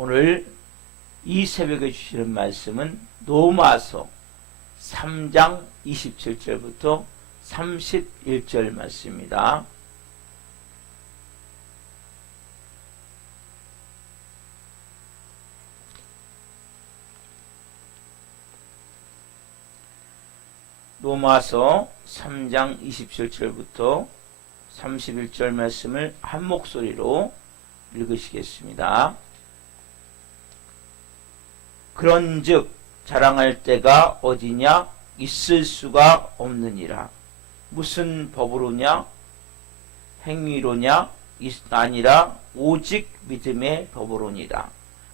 오늘 이 새벽에 주시는 말씀은 로마서 3장 27절부터 31절 말씀입니다. 로마서 3장 27절부터 31절 말씀을 한 목소리로 읽으시겠습니다. 그런즉 자랑할 때가 어디냐? 있을 수가 없느니라. 무슨 법으로냐? 행위로냐? 아니라 오직 믿음의 법으로니라.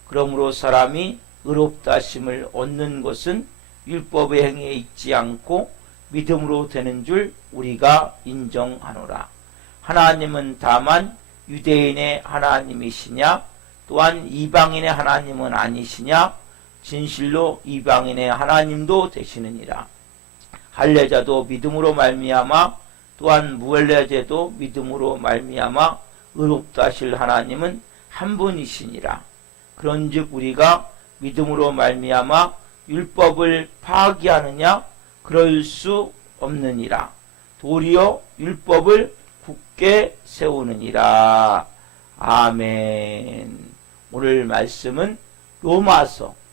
그러므로 사람이 의롭다 하심을 얻는 것은 율법의 행위에 있지 않고 믿음으로 되는 줄 우리가 인정하노라. 하나님은 다만 유대인의 하나님이시냐? 또한 이방인의 하나님은 아니시냐? 진실로 이방인의 하나님도 되시느니라. 할례자도 믿음으로 말미암아 또한 무할례자도 믿음으로 말미암아 의롭다 하실 하나님은 한 분이시니라. 그런즉 우리가 믿음으로 말미암아 율법을 파기하느냐? 그럴 수 없느니라. 도리어 율법을 굳게 세우느니라. 아멘. 오늘 말씀은 로마서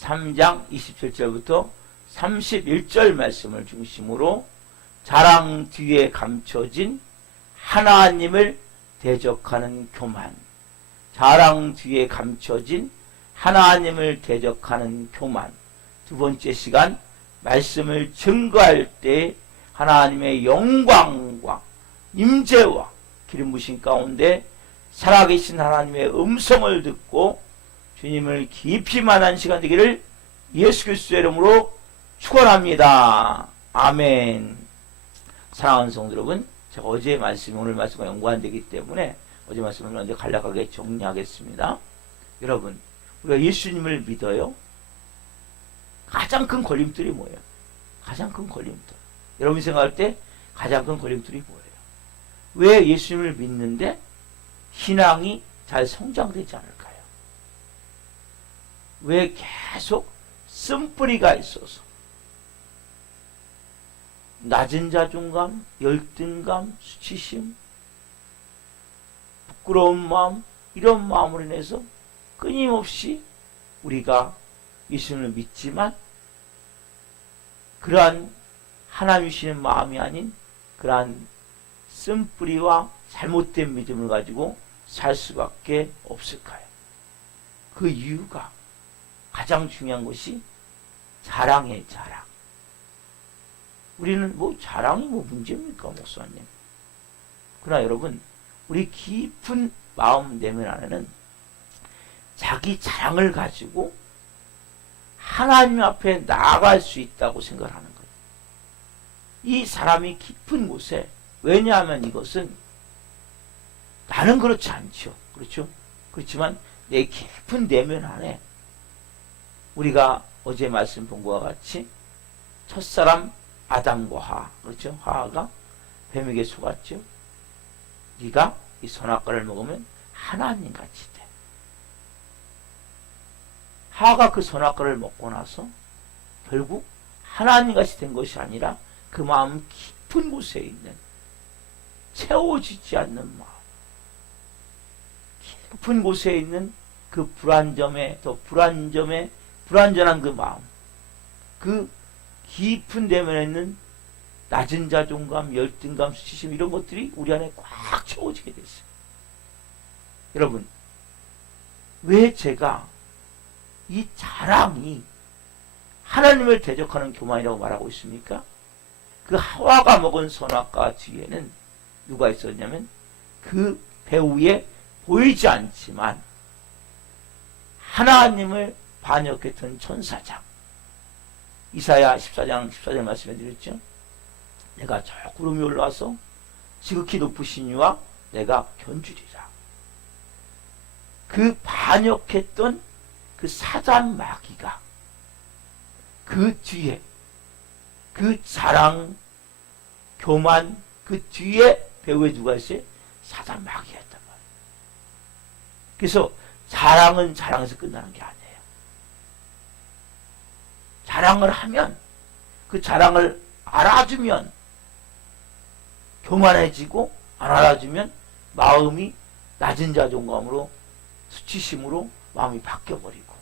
3장 27절부터 31절 말씀을 중심으로 자랑 뒤에 감춰진 하나님을 대적하는 교만, 자랑 뒤에 감춰진 하나님을 대적하는 교만. 두 번째 시간 말씀을 증거할 때 하나님의 영광과 임재와 기름 부으심 가운데 살아계신 하나님의 음성을 듣고 주님을 깊이 만난 시간 되기를 예수 그리스도의 이름으로 축원합니다. 아멘. 사랑하는 성도 여러분, 제가 어제 말씀이 오늘 말씀과 연관되기 때문에 어제 말씀을 먼저 간략하게 정리하겠습니다. 여러분, 우리가 예수님을 믿어요? 가장 큰 걸림돌이 뭐예요? 가장 큰 걸림돌. 여러분이 생각할 때 가장 큰 걸림돌이 뭐예요? 왜 예수님을 믿는데 신앙이 잘 성장되지 않을까요? 왜 계속 쓴뿌리가 있어서 낮은 자존감, 열등감, 수치심, 부끄러운 마음, 이런 마음으로 인해서 끊임없이 우리가 예수님을 믿지만 그러한 하나님이시는 마음이 아닌 그러한 쓴뿌리와 잘못된 믿음을 가지고 살 수밖에 없을까요? 그 이유가 가장 중요한 것이 자랑이에요. 자랑. 우리는 자랑이 문제입니까, 목사님? 그러나 여러분, 우리 깊은 마음 내면 안에는 자기 자랑을 가지고 하나님 앞에 나아갈 수 있다고 생각하는 거예요. 이 사람이 깊은 곳에, 왜냐하면 이것은 나는 그렇지 않죠. 그렇죠? 그렇지만 내 깊은 내면 안에 우리가 어제 말씀 본 것과 같이 첫사람 아담과 하하, 그렇죠? 하하가 뱀에게 속았죠. 네가 이 선악과를 먹으면 하나님 같이 돼. 하하가 그 선악과를 먹고 나서 결국 하나님 같이 된 것이 아니라 그 마음 깊은 곳에 있는 채워지지 않는 마음, 깊은 곳에 있는 그 불완전한 그 마음, 그 깊은 내면에 있는 낮은 자존감, 열등감, 수치심, 이런 것들이 우리 안에 꽉 채워지게 됐어요. 여러분, 왜 제가 이 자랑이 하나님을 대적하는 교만이라고 말하고 있습니까? 그 하와가 먹은 선악과 뒤에는 누가 있었냐면 그 배후에 보이지 않지만 하나님을 반역했던 천사장, 이사야 14장 14절 말씀해 드렸죠. 내가 저 구름이 올라와서 지극히 높으신 이와 내가 견주리라. 그 반역했던 그 사단 마귀가 그 뒤에 그 자랑, 교만, 그 뒤에 배후에 누가 있어요? 사단 마귀였단 말이에요. 그래서 자랑은 자랑에서 끝나는 게 아니에요. 자랑을 하면, 그 자랑을 알아주면 교만해지고, 안 알아주면 마음이 낮은 자존감으로, 수치심으로 마음이 바뀌어버리고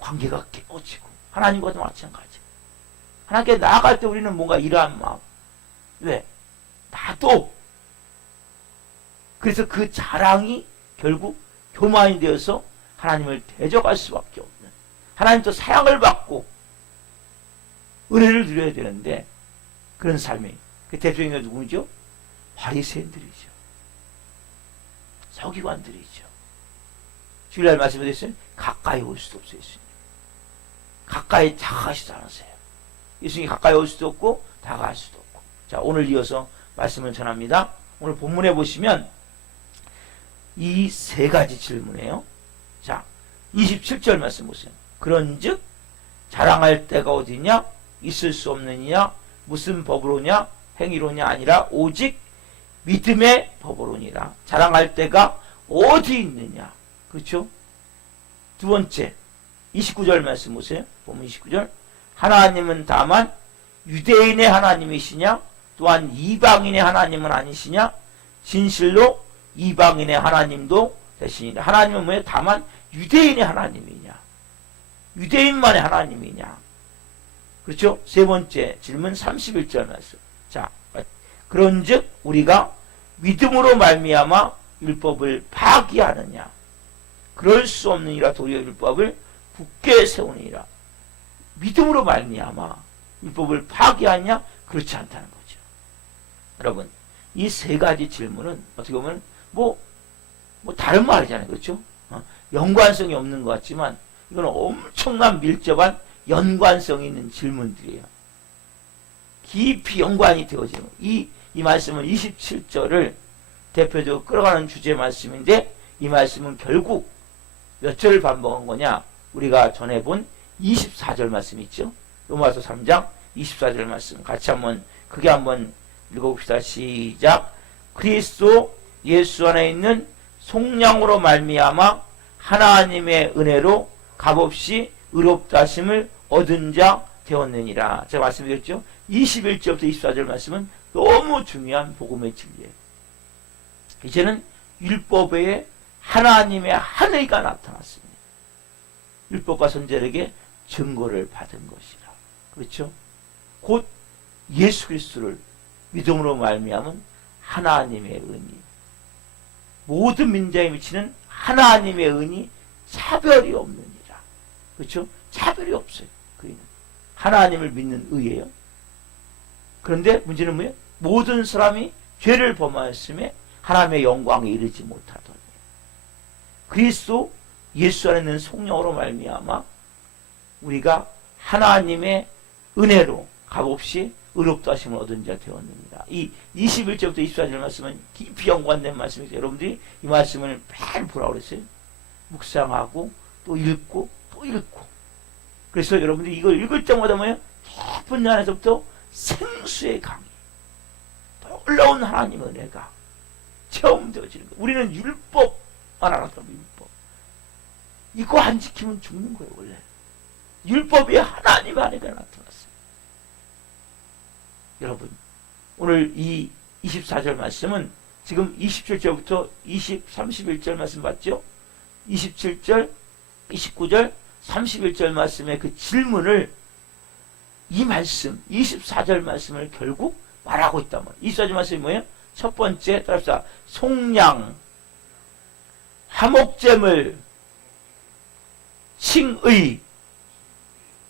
관계가 깨어지고, 하나님과도 마찬가지. 하나님께 나아갈 때 우리는 뭔가 이러한 마음. 왜? 나도. 그래서 그 자랑이 결국 교만이 되어서 하나님을 대적할 수밖에 없는, 하나님도 사랑을 받고 은혜를 누려야 되는데, 그런 삶이, 그 대표적인 누구죠? 바리새인들이죠. 서기관들이죠. 주일날 말씀해 주셨어요. 가까이 올 수도 없어요. 예수님. 가까이 다가가시지 않으세요. 예수님이 가까이 올 수도 없고 다가갈 수도 없고. 자, 오늘 이어서 말씀을 전합니다. 오늘 본문에 보시면 이 세 가지 질문이에요. 자, 27절 말씀 보세요. 그런즉 자랑할 때가 어디냐? 있을 수 없느냐? 무슨 법으로냐? 행위로냐? 아니라 오직 믿음의 법으로니라. 자랑할 때가 어디 있느냐? 그렇죠? 두 번째 29절 말씀 보세요. 보면 29절. 하나님은 다만 유대인의 하나님이시냐? 또한 이방인의 하나님은 아니시냐? 진실로 이방인의 하나님도 되시니라. 하나님은 뭐예요? 다만 유대인의 하나님이냐? 유대인만의 하나님이냐? 그렇죠? 세 번째 질문 31절 말씀. 자, 그런즉 우리가 믿음으로 말미암아 율법을 파기하느냐? 그럴 수 없느니라. 도리어 율법을 굳게 세우느니라. 믿음으로 말미암아 율법을 파기하냐? 그렇지 않다는 거죠. 여러분, 이 세 가지 질문은 어떻게 보면 뭐 다른 말이잖아요. 그렇죠? 연관성이 없는 것 같지만 이건 엄청난 밀접한 연관성이 있는 질문들이에요. 깊이 연관이 되어지는 이 말씀은 27절을 대표적으로 끌어가는 주제 말씀인데, 이 말씀은 결국 몇 절을 반복한 거냐? 우리가 전에 본 24절 말씀 있죠? 로마서 3장 24절 말씀 같이 한번 크게 한번 읽어봅시다. 시작. 그리스도 예수 안에 있는 속량으로 말미암아 하나님의 은혜로 값없이 의롭다 하심을 얻은 자 되었느니라. 제가 말씀드렸죠? 21절부터 24절 말씀은 너무 중요한 복음의 진리예요. 이제는 율법에 하나님의 한 의가 나타났습니다. 율법과 선지자에게 증거를 받은 것이라. 그렇죠? 곧 예수 그리스도를 믿음으로 말미암은 하나님의 은이, 모든 민자에 미치는 하나님의 은이 차별이 없느니라. 그렇죠? 차별이 없어요. 그이는 하나님을 믿는 의예요. 그런데 문제는 뭐예요? 모든 사람이 죄를 범하였음에 하나님의 영광에 이르지 못하더니 그리스도 예수 안에 있는 성령으로 말미암아 우리가 하나님의 은혜로 값없이 의롭다 하심을 얻은 자 되었느니라. 이 21절부터 24절 말씀은 깊이 연관된 말씀이죠. 여러분들이 이 말씀을 매일 보라고 그랬어요. 묵상하고 또 읽고 또 읽고. 그래서 여러분들이 이걸 읽을 때마다 뭐예요? 깊은 안에서부터 생수의 강이, 놀라운 하나님의 은혜가 체험되어지는 거예요. 우리는 율법만 알았다면 율법. 이거 안 지키면 죽는 거예요. 원래 율법이 하나님의 은혜가 나타났어요. 여러분, 오늘 이 24절 말씀은 지금 27절부터 31절 말씀 봤죠? 27절, 29절, 31절 말씀의 그 질문을 이 말씀, 24절 말씀을 결국 말하고 있단 말이에요. 24절 말씀이 뭐예요? 첫 번째, 따라합시다. 속량, 화목제물, 칭의,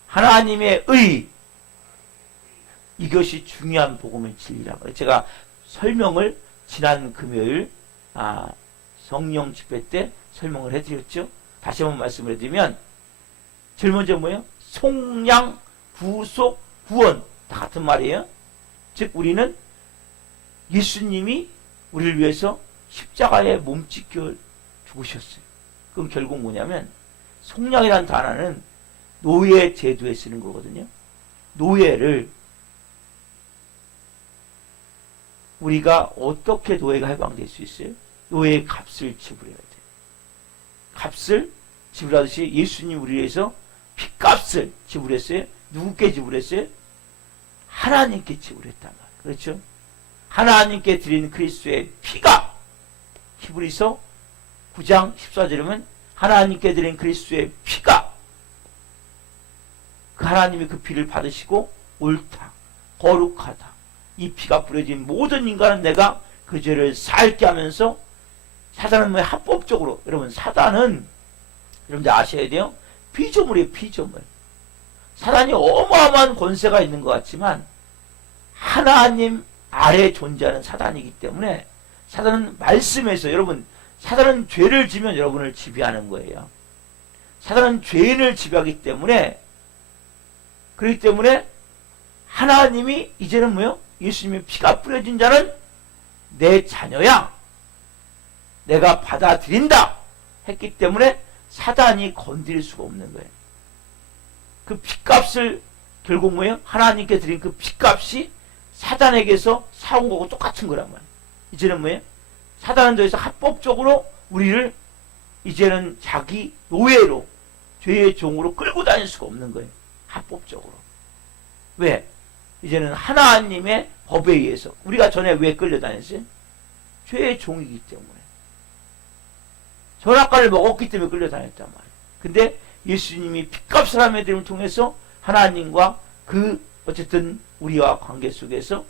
하나님의 의, 이것이 중요한 복음의 진리라고 해요. 제가 설명을 지난 금요일 성령 집회 때 설명을 해드렸죠. 다시 한번 말씀을 해드리면 제일 먼저 뭐예요? 속량, 구속, 구원 다 같은 말이에요. 즉 우리는 예수님이 우리를 위해서 십자가에 몸짓겨 죽으셨어요. 그럼 결국 뭐냐면 속량이라는 단어는 노예 제도에 쓰는 거거든요. 노예를 우리가 어떻게 노예가 해방될 수 있어요? 노예의 값을 지불해야 돼요. 값을 지불하듯이 예수님 우리를 위해서 피값을 지불했어요. 누구께 지불했어요? 하나님께 지불했단 말이에요. 그렇죠? 하나님께 드린 그리스도의 피가, 히브리서 9장 14절에 보면 하나님께 드린 그리스도의 피가, 그 하나님이 그 피를 받으시고 옳다, 거룩하다, 이 피가 뿌려진 모든 인간은 내가 그 죄를 살게 하면서, 사단은 뭐 합법적으로, 여러분 사단은 여러분들 아셔야 돼요. 피조물이에요. 피조물. 사단이 어마어마한 권세가 있는 것 같지만 하나님 아래 존재하는 사단이기 때문에, 사단은 말씀에서, 여러분 사단은 죄를 지면 여러분을 지배하는 거예요. 사단은 죄인을 지배하기 때문에, 그렇기 때문에 하나님이 이제는 뭐요? 예수님의 피가 뿌려진 자는 내 자녀야, 내가 받아들인다 했기 때문에 사단이 건드릴 수가 없는 거예요. 그 피값을 결국 뭐예요? 하나님께 드린 그 피값이 사단에게서 사온 거고 똑같은 거란 말이에요. 이제는 뭐예요? 사단은 더 이상 합법적으로 우리를 이제는 자기 노예로, 죄의 종으로 끌고 다닐 수가 없는 거예요. 합법적으로. 왜? 이제는 하나님의 법에 의해서. 우리가 전에 왜 끌려다녔어요? 죄의 종이기 때문에. 선악과를 먹었기 때문에 끌려다녔단 말이에요. 근데 예수님이 피값을 하나님의 이름을 통해서 하나님과 그 어쨌든 우리와 관계 속에서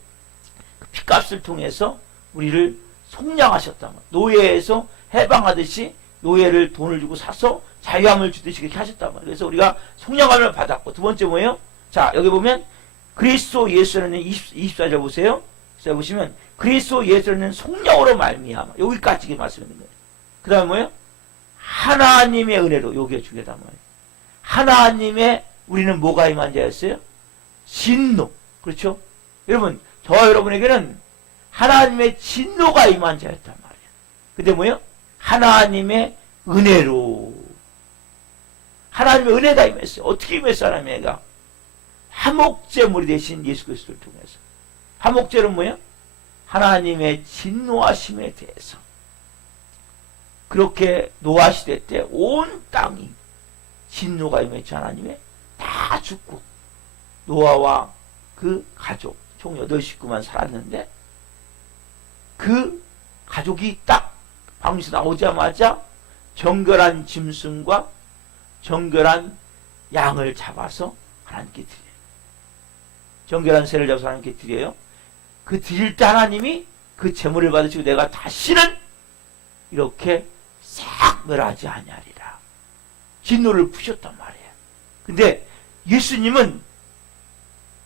그 피값을 통해서 우리를 속량하셨단 말이에요. 노예에서 해방하듯이 노예를 돈을 주고 사서 자유함을 주듯이 그렇게 하셨단 말이에요. 그래서 우리가 속량함을 받았고, 두 번째 뭐예요? 자, 여기 보면 그리스도 예수라는 24절 보세요. 자, 보시면 그리스도 예수라는 속량으로 말미암아, 여기까지 말씀드린 거예요. 그 다음에 뭐예요? 하나님의 은혜로, 여기에 중요하단 말이에요. 하나님의, 우리는 뭐가 임한 자였어요? 진노. 그렇죠? 여러분, 저와 여러분에게는 하나님의 진노가 임한 자였단 말이에요. 근데 뭐예요? 하나님의 은혜로. 하나님의 은혜가 임했어요. 어떻게 임했어요? 하나님의 은혜가 화목제물이 되신 예수 그리스도를 통해서. 화목제는 뭐예요? 하나님의 진노하심에 대해서. 그렇게 노아 시대 때 온 땅이 진노가 임했죠. 하나님의 다 죽고 노아와 그 가족 총 8식구만 살았는데, 그 가족이 딱 방에서 나오자마자 정결한 짐승과 정결한 양을 잡아서 하나님께 드려요. 정결한 새를 잡아서 하나님께 드려요. 그 드릴 때 하나님이 그 제물을 받으시고 내가 다시는 이렇게 싹 멸하지 아니하리라, 진노를 푸셨단 말이에요. 근데 예수님은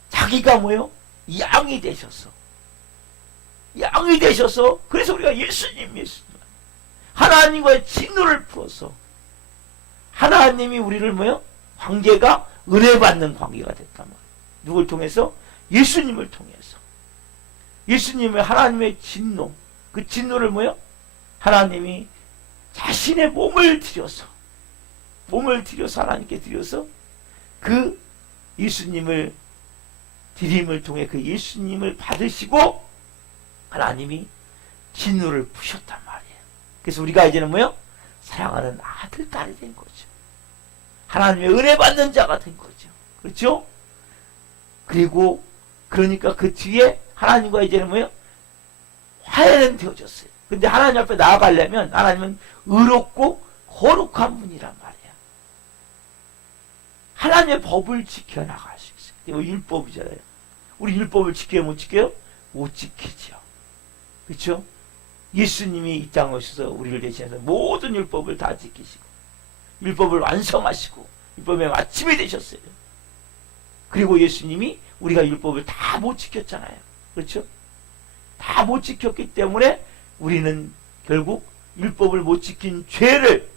자기가 뭐요? 양이 되셔서, 양이 되셔서, 그래서 우리가 예수님 하나님과의 진노를 풀어서 하나님이 우리를 뭐요? 관계가 은혜 받는 관계가 됐단 말이에요. 누굴 통해서? 예수님을 통해서. 예수님의 하나님의 진노, 그 진노를 뭐요? 하나님이 자신의 몸을 들여서 하나님께 드려서 그 예수님을 드림을 통해 그 예수님을 받으시고 하나님이 진노를 푸셨단 말이에요. 그래서 우리가 이제는 뭐요? 사랑하는 아들, 딸이 된 거죠. 하나님의 은혜 받는 자가 된 거죠. 그렇죠? 그리고 그러니까 그 뒤에 하나님과 이제는 뭐요? 화해는 되어졌어요. 근데 하나님 앞에 나아가려면 하나님은 의롭고 거룩한 분이란 말이야. 하나님의 법을 지켜나갈 수 있어요. 이거 율법이잖아요. 우리 율법을 지켜요? 못 지켜요? 못 지키죠. 그렇죠? 예수님이 이 땅에 오셔서 우리를 대신해서 모든 율법을 다 지키시고 율법을 완성하시고 율법의 마침이 되셨어요. 그리고 예수님이 우리가 율법을 다 못 지켰잖아요. 그렇죠? 다 못 지켰기 때문에 우리는 결국 율법을 못 지킨 죄를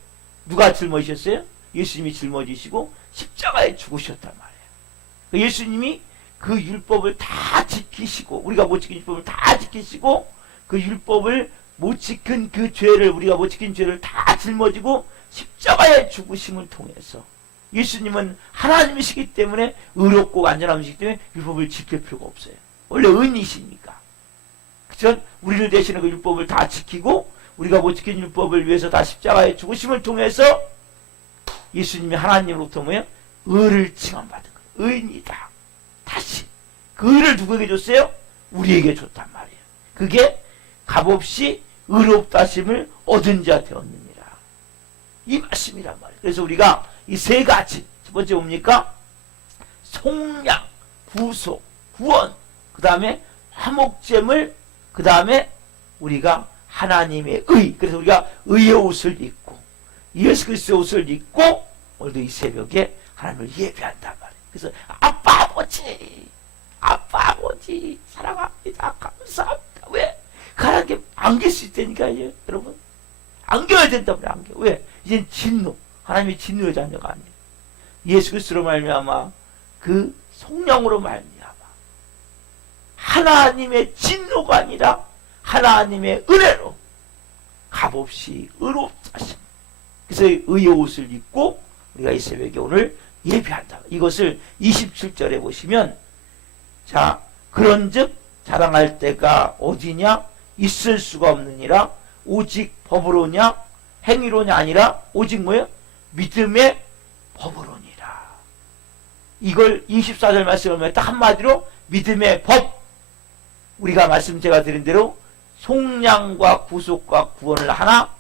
누가 짊어지셨어요? 예수님이 짊어지시고 십자가에 죽으셨단 말이에요. 예수님이 그 율법을 다 지키시고, 우리가 못 지킨 율법을 다 지키시고, 그 율법을 못 지킨 그 죄를, 우리가 못 지킨 죄를 다 짊어지고 십자가에 죽으심을 통해서 예수님은 하나님이시기 때문에 의롭고 완전하시기 때문에 율법을 지킬 필요가 없어요. 원래 의인이시니까. 그쵸? 우리를 대신에 그 율법을 다 지키고 우리가 못 지킨 율법을 위해서 다 십자가에 죽으심을 통해서 예수님이 하나님으로부터 뭐예요? 의를 칭함받은 거예요. 의인이다. 다시 그 의를 누구에게 줬어요? 우리에게 줬단 말이에요. 그게 값없이 의롭다 하심을 얻은 자 되었느니라. 이 말씀이란 말이에요. 그래서 우리가 이 세 가지, 첫 번째 뭡니까? 속량, 구속, 구원, 그 다음에 화목제물, 그 다음에 우리가 하나님의 의, 그래서 우리가 의의 옷을 입고 예수 그리스도의 옷을 입고 오늘도 이 새벽에 하나님을 예배한단 말이에요. 그래서 아빠 아버지 사랑합니다, 감사합니다. 왜? 하나님께 안길 수 있다니까요. 여러분 안겨야 된다고요. 안겨. 왜? 이젠 진노, 하나님의 진노의 자녀가 아니에요. 예수 그리스도로 말미암아 그 성령으로 말미암아 하나님의 진노가 아니라 하나님의 은혜로 값없이 의롭다 하심. 그래서 의의 옷을 입고 우리가 이 새벽에 오늘 예배한다. 이것을 27절에 보시면, 자, 그런즉 자랑할 때가 어디냐? 있을 수가 없느니라. 오직 법으로냐? 행위로냐? 아니라 오직 뭐예요? 믿음의 법으로니라. 이걸 24절 말씀을 보면 딱 한마디로 믿음의 법. 우리가 제가 드린 대로 속량과 구속과 구원을 하나,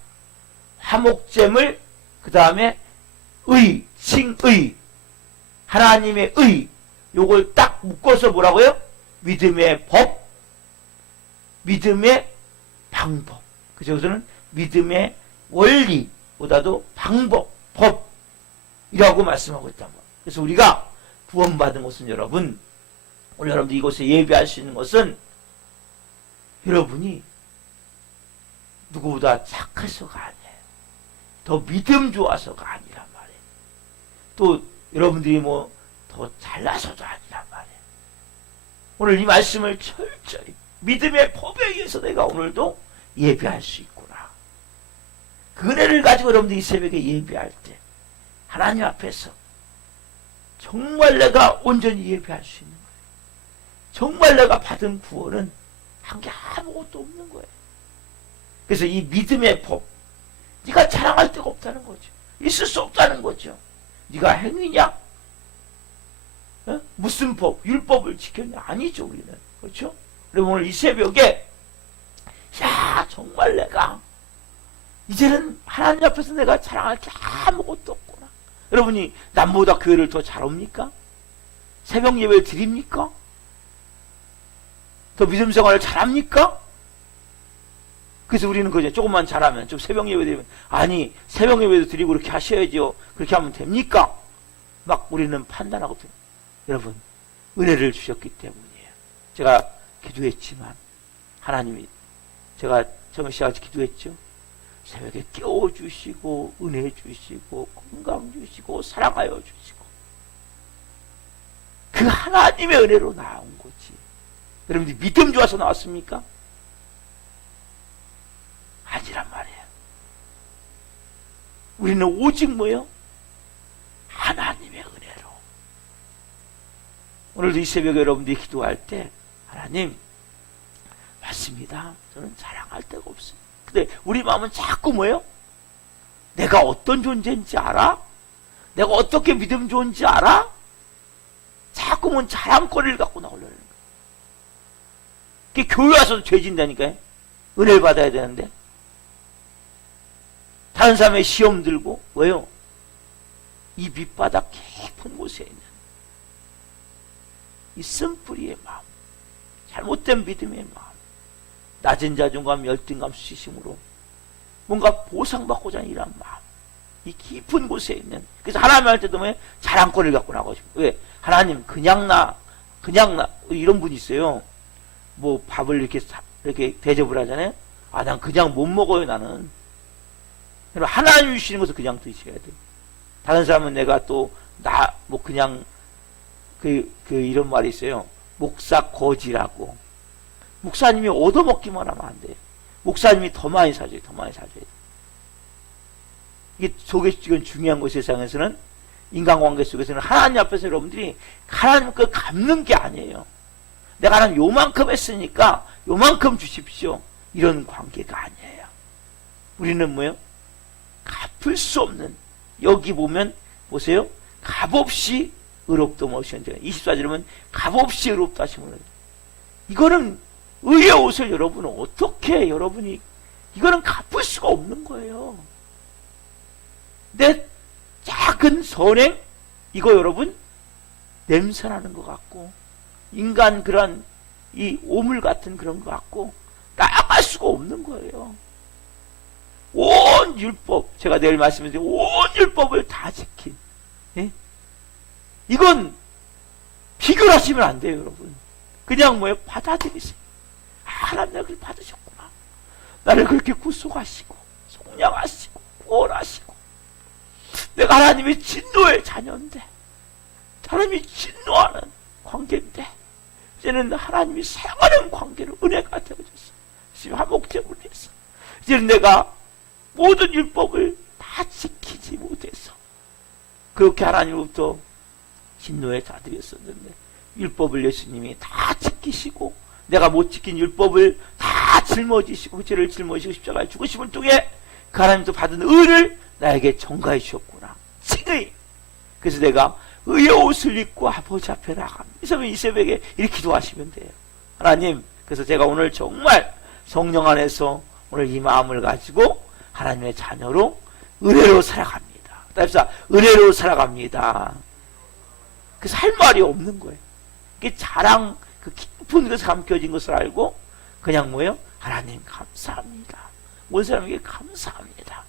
화목제물, 그 다음에 의, 칭의, 하나님의 의, 요걸 딱 묶어서 뭐라고요? 믿음의 법, 믿음의 방법. 그래서 여기서는 믿음의 원리보다도 방법, 법이라고 말씀하고 있단 말이에요. 그래서 우리가 구원받은 것은 여러분, 오늘 여러분들 이곳에 예배할 수 있는 것은 여러분이 누구보다 착해서가 아니에요. 더 믿음 좋아서가 아니란 말이에요. 또 여러분들이 뭐 더 잘나서도 아니란 말이에요. 오늘 이 말씀을 철저히 믿음의 법에 의해서 내가 오늘도 예배할 수 있구나. 그 은혜를 가지고 여러분들이 이 새벽에 예배할 때 하나님 앞에서 정말 내가 온전히 예배할 수 있는 거예요. 정말 내가 받은 구원은 한 게 아무것도 없는 거예요. 그래서 이 믿음의 법, 네가 자랑할 데가 없다는 거죠. 있을 수 없다는 거죠. 네가 행위냐? 어? 무슨 법, 율법을 지켰냐? 아니죠, 우리는. 그렇죠? 그럼 오늘 이 새벽에 야, 정말 내가 이제는 하나님 앞에서 내가 자랑할 게 아무것도 없구나. 여러분이 남보다 교회를 더 잘 옵니까? 새벽 예배를 드립니까? 더 믿음 생활을 잘합니까? 그래서 우리는 그죠. 조금만 잘하면, 좀 새벽 예배 드리면, 아니, 새벽 예배도 드리고 그렇게 하셔야죠. 그렇게 하면 됩니까? 막 우리는 판단하거든요. 여러분, 은혜를 주셨기 때문이에요. 제가 기도했지만, 하나님이, 제가 처음에 시작할 때 기도했죠. 새벽에 깨워주시고, 은혜 주시고, 건강 주시고, 사랑하여 주시고. 그 하나님의 은혜로 나온 거지. 여러분들 믿음 좋아서 나왔습니까? 아니란 말이에요. 우리는 오직 뭐예요? 하나님의 은혜로. 오늘도 이 새벽에 여러분들이 기도할 때 하나님, 맞습니다. 저는 자랑할 데가 없어요. 근데 우리 마음은 자꾸 뭐예요? 내가 어떤 존재인지 알아? 내가 어떻게 믿음 좋은지 알아? 자꾸 뭔 자랑거리를 갖고 나오려는 거예요. 그게 교회 와서도 죄 진다니까요. 은혜를 받아야 되는데. 다른 사람의 시험 들고, 왜요? 이 밑바닥 깊은 곳에 있는 이 쓴뿌리의 마음, 잘못된 믿음의 마음, 낮은 자존감, 열등감, 수치심으로 뭔가 보상받고자 하는 이런 마음, 이 깊은 곳에 있는. 그래서 하나님 할 때도 왜 자랑거리를 갖고 나가죠. 왜? 하나님 그냥 나 이런 분이 있어요. 뭐 밥을 이렇게 대접을 하잖아요. 아, 난 그냥 못 먹어요, 나는. 하나님 주시는 것을 그냥 드셔야 돼요. 다른 사람은 내가 또 뭐 그냥 이런 말이 있어요. 목사 거지라고. 목사님이 얻어먹기만 하면 안 돼요. 목사님이 더 많이 사줘요. 더 많이 사줘야 돼요. 이게 속에 지금 중요한 거, 세상에서는 인간관계 속에서는 하나님 앞에서 여러분들이 하나님 걸 갚는 게 아니에요. 내가 하나님 요만큼 했으니까 요만큼 주십시오. 이런 관계가 아니에요. 우리는 뭐예요? 갚을 수 없는, 여기 보면 보세요. 값없이 의롭도 하시는 자. 24절에 보면 값없이 의롭다 하시면 이거는 의의 옷을 여러분 어떻게 여러분이 이거는 갚을 수가 없는 거예요. 내 작은 선행 이거 여러분 냄새나는 것 같고 인간 그런 이 오물 같은 그런 것 같고 나아갈 수가 없는 거예요. 온 율법 제가 내일 말씀드린 온 율법을 다 지킨 이건 비교하시면 안 돼요, 여러분. 그냥 뭐예요? 받아들이세요. 하나님 나를 받으셨구나. 나를 그렇게 구속하시고 속량하시고 구원하시고 내가 하나님의 진노의 자녀인데 하나님이 진노하는 관계인데 이제는 하나님이 사랑하는 관계로 은혜가 되어졌어. 지금 화목제물을 해서 이제는 내가 모든 율법을 다 지키지 못해서 그렇게 하나님으로부터 진노의 자들이었었는데 율법을 예수님이 다 지키시고 내가 못 지킨 율법을 다 짊어지시고 죄를 짊어지시고 십자가에 죽으심을 통해 그 하나님도 받은 의를 나에게 전가해 주셨구나. 칭의. 그래서 내가 의의 옷을 입고 아버지 앞에 나갑니다. 이 새벽에 이렇게 기도하시면 돼요. 하나님, 그래서 제가 오늘 정말 성령 안에서 오늘 이 마음을 가지고 하나님의 자녀로 은혜로 살아갑니다. 답사 은혜로 살아갑니다. 그래서 할 말이 없는 거예요. 그게 자랑, 그 깊은 것에 감겨진 것을 알고 그냥 뭐예요? 하나님 감사합니다. 온 사람에게 감사합니다.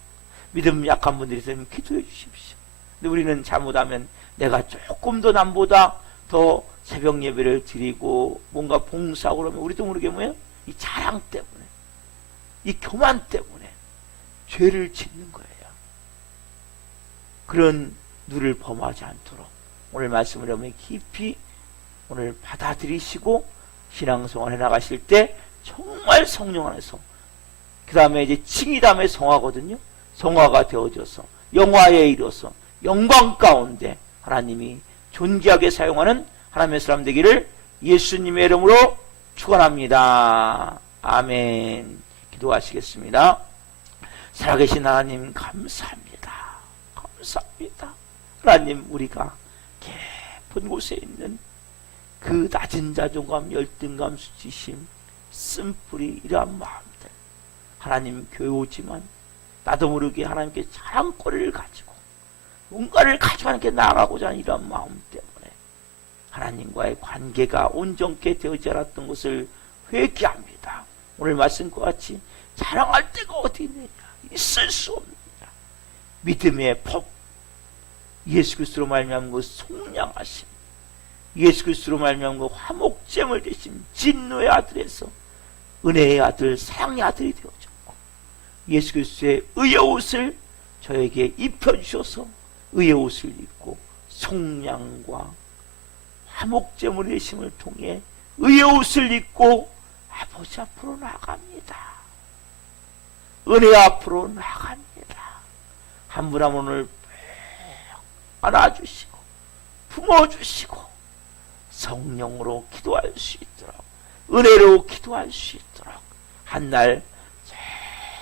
믿음 약한 분들이 있으면 기도해 주십시오. 근데 우리는 잘못하면 내가 조금 더 남보다 더 새벽 예배를 드리고 뭔가 봉사하고 그러면 우리도 모르게 뭐예요? 이 자랑 때문에 이 교만 때문에 죄를 짓는 거예요. 그런 누를 범하지 않도록 오늘 말씀을 여러분이 깊이 오늘 받아들이시고 신앙생활 해나가실 때 정말 성령 안에서 그 다음에 이제 칭의 다음에 성화거든요. 성화가 되어져서 영화에 이뤄서 영광 가운데 하나님이 존귀하게 사용하는 하나님의 사람 되기를 예수님의 이름으로 축원합니다. 아멘. 기도하시겠습니다. 살아계신 하나님 감사합니다. 감사합니다. 하나님 우리가 깊은 곳에 있는 그 낮은 자존감, 열등감, 수치심, 쓴뿌리 이러한 마음들 하나님 교우지만 나도 모르게 하나님께 자랑거리를 가지고 뭔가를 가지고 하나님께 나아가고자 하는 이러한 마음 때문에 하나님과의 관계가 온전케 되어지 않았던 것을 회개합니다. 오늘 말씀과 같이 자랑할 데가 어디 있느냐? 있을 수 없느냐? 믿음의 법 예수 그리스도로 말미암은 그 속량하심 예수 그리스도로 말미암은 그 화목제물 되심 진노의 아들에서 은혜의 아들 사랑의 아들이 되어졌고 예수 그리스도의 의의 옷을 저에게 입혀주셔서 의의 옷을 입고 속량과 화목제물 되심을 통해 의의 옷을 입고 아버지 앞으로 나갑니다. 은혜 앞으로 나갑니다. 한 분 한 분을 안아주시고 품어주시고 성령으로 기도할 수 있도록 은혜로 기도할 수 있도록 한날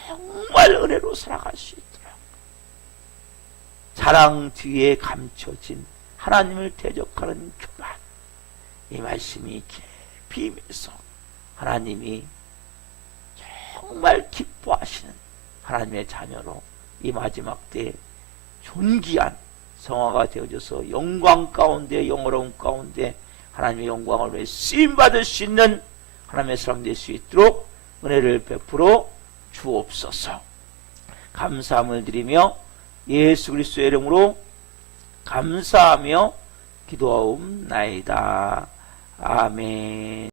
정말 은혜로 살아갈 수 있도록 자랑 뒤에 감춰진 하나님을 대적하는 교만 이 말씀이 깊이 임해서 하나님이 정말 기뻐하시는 하나님의 자녀로 이 마지막 때에 존귀한 성화가 되어져서 영광 가운데 영어로운 가운데 하나님의 영광을 위해 쓰임받을 수 있는 하나님의 사람 될 수 있도록 은혜를 베풀어 주옵소서. 감사함을 드리며 예수 그리스도의 이름으로 감사하며 기도하옵나이다. 아멘.